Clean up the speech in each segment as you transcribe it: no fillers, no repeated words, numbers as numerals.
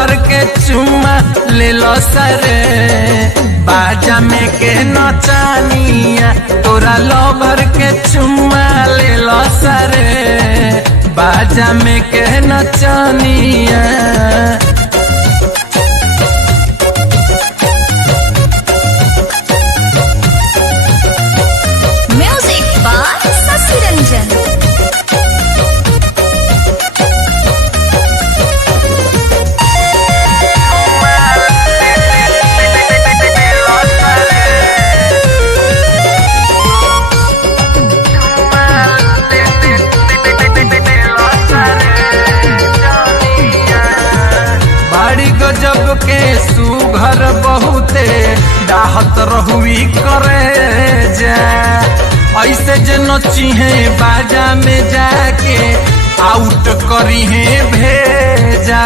भर के चुम्मा ले लो सरे बाजा में के नचानिया तोरा लो भर के चुम्मा ले लो सरे बाजा में के नचानिया। Music by Shashi Ranjan. गजब के सुघर बहुते डाहत रहुई करे जा ऐसे जे नची है बाजा में जाके आउट करी है भेजा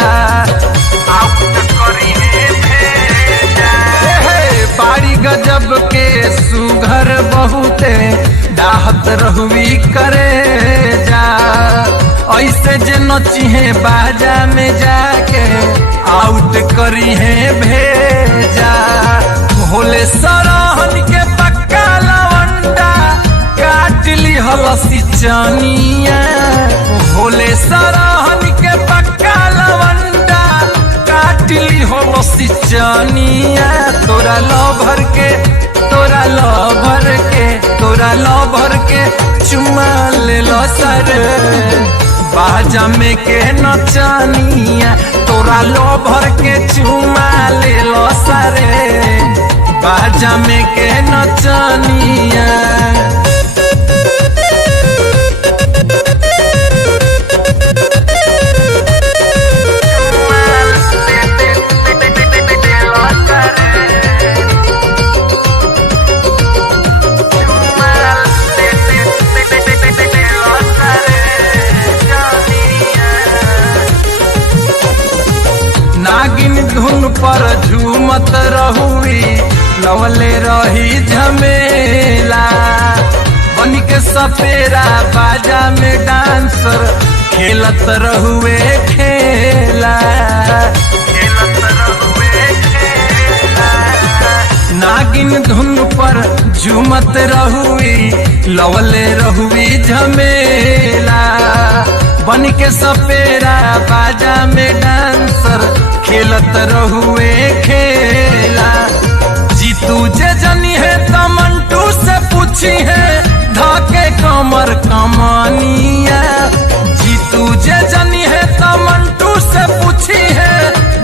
आउट करी है भेजा। बाड़ी गजब के सुघर बहुते डाहत रहुई करे जा ऐसे जे नची है बाजा में जाके आउट करी है भेजा। भोले सरहन के पक्का लवंडा काट ली हलसी चनिया भोले सरहन के पक्का लवंडा काट ली हलसी चनिया तोरा लो भर के तोरा लो भर के तोरा लो भर के चुम्मा ले लो सर बाजा में के नचानिया तोरा लो भर के चुम्मा ले लो सरे बाजा में के नचानिया। नागिन धुन पर झूमत रहुई लवले रही झमेला बन के सपेरा बाजा में डांसर खेलत रहुए खेला खेलत रहुए खेला। नागिन धुन पर झूमत रहुई लवले रहुई झमेला बन के सपेरा बाजा में डांसर खेलत रहुए खेला। जीतू जे जनी है तमंटू से पूछी है धाके कमर कमानिया जीतू जे जनी है तमंटू से पूछी है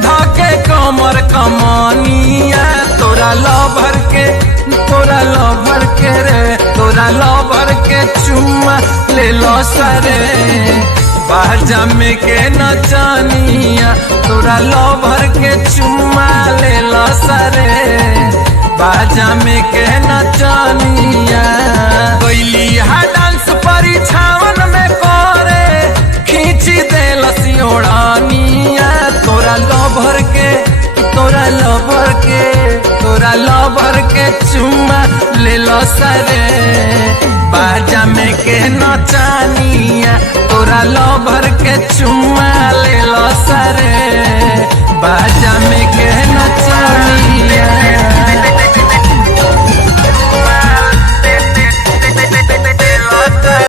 धाके कमर कमानिया तोरा लो भर के तोरा लो भर के रे तोरा लो भर के चुम्मा ले लो सरे बाजा में के नचानिया तोरा लो भर के चुम्मा ले लो सरे बाजा में के नचानिया। कोइली हा डांस परिछावन में करे खींची दे लसियोड़ानिया तोरा लो भर के तोरा लो भर के तोरा लो भर के चुम्मा ले लो सरे बाजा में के नचानिया तोरा लो भर के चुम्मा